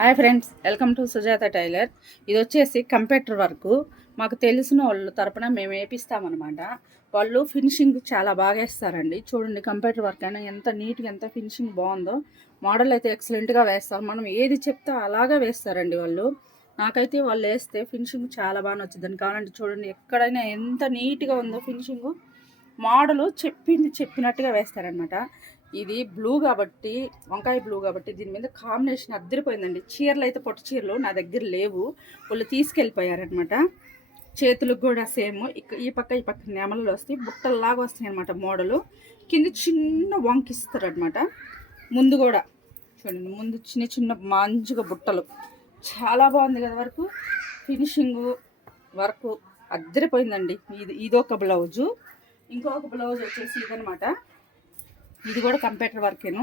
Hi friends, welcome to Sujatha tailor. ఇది వచ్చేసి computer work. మాకు తెలిసిన వాళ్ళు తరపున మేము వేపిస్తామన్నమాట. వాళ్ళు ఫినిషింగ్ చాలా బాగా వేస్తారండి. చూడండి, కంప్యూటర్ వర్క్ అయినా ఎంత నీట్గా ఎంత ఫినిషింగ్ బాగుందో. మోడల్ అయితే ఎక్సలెంట్గా వేస్తారు. మనం ఏది చెప్తే అలాగా వేస్తారండి వాళ్ళు. నాకైతే వాళ్ళు వేస్తే ఫినిషింగ్ చాలా బాగా నచ్చుద్దని. కావాలంటే చూడండి, ఎక్కడైనా ఎంత నీట్గా ఉందో ఫినిషింగ్. మోడలు చెప్పినట్టుగా వేస్తారనమాట. ఇది బ్లూ కాబట్టి, వంకాయ బ్లూ కాబట్టి దీని మీద కాంబినేషన్ అద్దరిపోయిందండి. చీరలు అయితే పొట్టు చీరలు నా దగ్గర లేవు, వాళ్ళు తీసుకెళ్ళిపోయారనమాట. చేతులకు కూడా సేమ్ ఈ పక్క నెమలు వస్తాయి, బుట్టల్లాగా వస్తాయి అనమాట. మోడలు కింద చిన్న వంకిస్తారనమాట. ముందు కూడా చూడండి, ముందు చిన్న చిన్న మంచిగా బుట్టలు. చాలా బాగుంది కదా వర్క్. Finishing work అద్దరిపోయిందండి. ఇదొక బ్లౌజు. ఇంకొక బ్లౌజ్ వచ్చేసి ఇదనమాట. ఇది కూడా కంప్యూటర్ వర్కేను.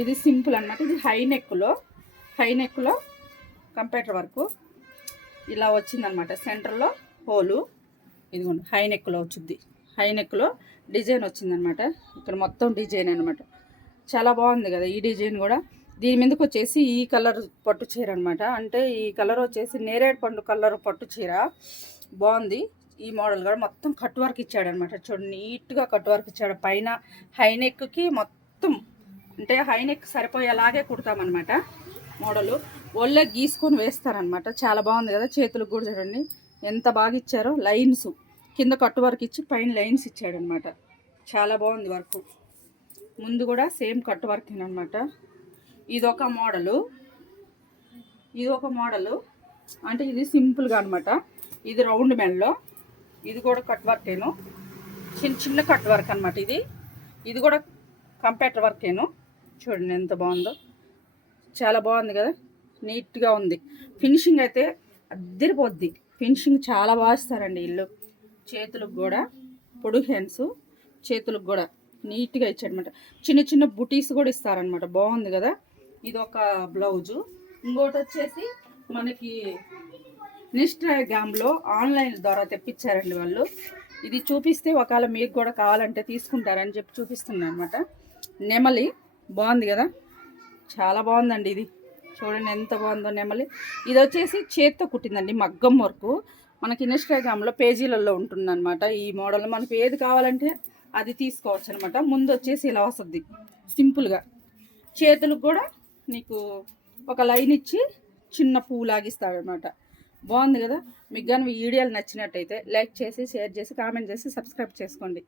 ఇది సింపుల్ అనమాట. ఇది హై నెక్లో కంప్యూటర్ వర్క్ ఇలా వచ్చిందనమాట. సెంటర్లో హోలు ఇదిగోండి, హై నెక్లో వచ్చింది. హై నెక్లో డిజైన్ వచ్చిందనమాట. ఇక్కడ మొత్తం డిజైన్ అనమాట. చాలా బాగుంది కదా ఈ డిజైన్ కూడా. దీని మీదకి వచ్చేసి ఈ కలర్ పట్టు చీర అనమాట. అంటే ఈ కలర్ వచ్చేసి నేరేడు పండు కలర్ పట్టు చీర బాగుంది. ఈ మోడల్ కూడా మొత్తం కట్ వర్క్ ఇచ్చాడనమాట. చూడండి, నీట్గా కట్ వర్క్ ఇచ్చాడు. పైన హైనెక్కి మొత్తం అంటే హైనెక్ సరిపోయేలాగే కుడతామన్నమాట. మోడలు ఒళ్ళే గీసుకొని వేస్తారనమాట. చాలా బాగుంది కదా. చేతులకు కూడా చూడండి ఎంత బాగా ఇచ్చారో. లైన్స్ కింద కట్ వర్క్ ఇచ్చి పైన లైన్స్ ఇచ్చాడనమాట. చాలా బాగుంది వర్క్. ముందు కూడా సేమ్ కట్ వర్క్ అనమాట. ఇదొక మోడలు అంటే ఇది సింపుల్గా అనమాట. ఇది రౌండ్ మెల్లో. ఇది కూడా కట్ వర్కేను, చిన్న కట్ వర్క్ అనమాట. ఇది కూడా కంప్యూటర్ వర్కేను. చూడండి ఎంత బాగుందో. చాలా బాగుంది కదా, నీట్గా ఉంది. ఫినిషింగ్ అయితే అద్దరిపోద్ది. ఫినిషింగ్ చాలా బాగా ఇస్తారండి వీళ్ళు. చేతులకు కూడా పొడుగు హ్యాండ్స్, చేతులకు కూడా నీట్గా ఇచ్చాడనమాట. చిన్న చిన్న బుటీస్ కూడా ఇస్తారనమాట. బాగుంది కదా. ఇది ఒక బ్లౌజు. ఇంకోటి వచ్చేసి మనకి ఇన్స్టాగ్రామ్లో ఆన్లైన్ ద్వారా తెప్పించారండి వాళ్ళు. ఇది చూపిస్తే ఒకవేళ మీకు కూడా కావాలంటే తీసుకుంటారని చెప్పి చూపిస్తున్నాను అనమాట. నెమలి బాగుంది కదా, చాలా బాగుందండి. ఇది చూడండి ఎంత బాగుందో నెమలి. ఇది వచ్చేసి చేత్తో కుట్టిందండి, మగ్గం వర్క్. మనకి ఇన్స్టాగ్రామ్లో పేజీలలో ఉంటుందన్నమాట. ఈ మోడల్ మనకు ఏది కావాలంటే అది తీసుకోవచ్చు అనమాట. ముందు వచ్చేసి ఇలా వస్తుంది సింపుల్గా. చేతులకు కూడా నీకు ఒక లైన్ ఇచ్చి చిన్న పువ్వు లాగిస్తాడనమాట. బాగుంది కదా. మీకు కానీ వీడియోలు నచ్చినట్టయితే లైక్ చేసి, షేర్ చేసి, కామెంట్ చేసి, సబ్స్క్రైబ్ చేసుకోండి.